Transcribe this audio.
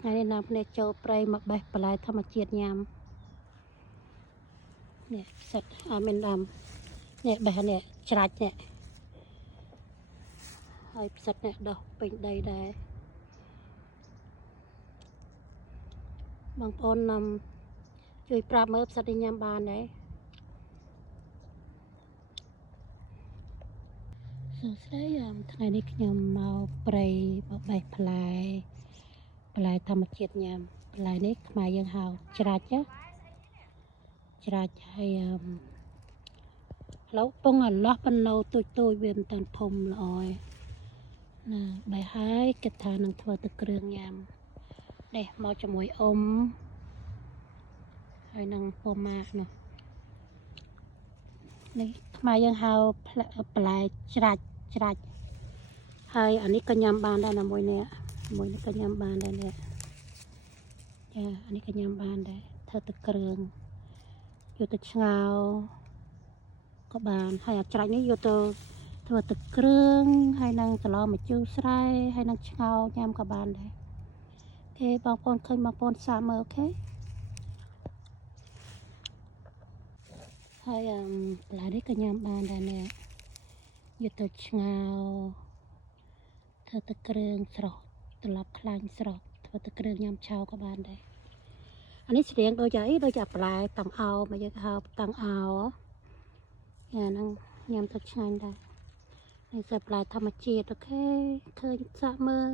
ថ្ងៃនេះនាំគ្នាចូលព្រៃមកបេះបន្លែធម្មជាតិញ៉ាំនេះផ្សិតអត់មានដាំនេះបេះនេះច្រាច់នេះហើយផ្សិតនេះដោះពេញដីដែរបងប្អូនជួយប្រាប់មើលផ្សិតនេះញ៉ាំបានដែរសួស្តីថ្ងៃនេះខ្ញុំមកព្រៃមកបេះបន្លែធម្មជាតិញ៉ាំបន្លែនេះខ្មែរយើងហៅច្រាច់ណាច្រាច់ហើយឥឡូវពងអាឡោះប៉ុណ្ណោទូចវាមិនតាន់ធំល្អឯណាបែរហើយគិតថានឹងធ្វើទឹកគ្រឿងញ៉ាំនេះមកជាមួយហើយនឹងពូម៉ាក់នោះនេះខ្មែរយើងហៅបន្លែច្រាច់ហើយអានេះក៏ញ៉ាំបានដែរណាមួយនេះក៏ញ៉ាំបានដែរនេះចាអានេះក៏ញ៉ាំបានដែរធ្វើទឹកគ្រឿងយកទៅឆ្ងោក៏បានហើយអាច្រាច់នេះយកទៅធ្វើទឹកគ្រឿងហើយនឹងសឡម្ជូរស្រែហើយនឹងឆ្ងោញ៉ាំក៏បានដែរអូខេបងប្អូនឃើញបងប្អូនសាកមើលអូខេហើយបន្លែនេះក៏ញ៉ាំបានដែរនេះយកទៅឆ្ងោធ្វើទឹកគ្រឿងស្រស់ត្រឡប់ខ្លាញ់ស្រស់ធ្វើទឹកគ្រឿងញ៉ាំឆៅក៏បានដែរអានេះស្រៀងដូចជាបន្លែតាំងអោមកយើងហៅតាំងអោអាហ្នឹងញ៉ាំទៅឆ្ងាញ់ដែរនេះជាបន្លែធម្មជាតិអូខេឃើញសាកមើល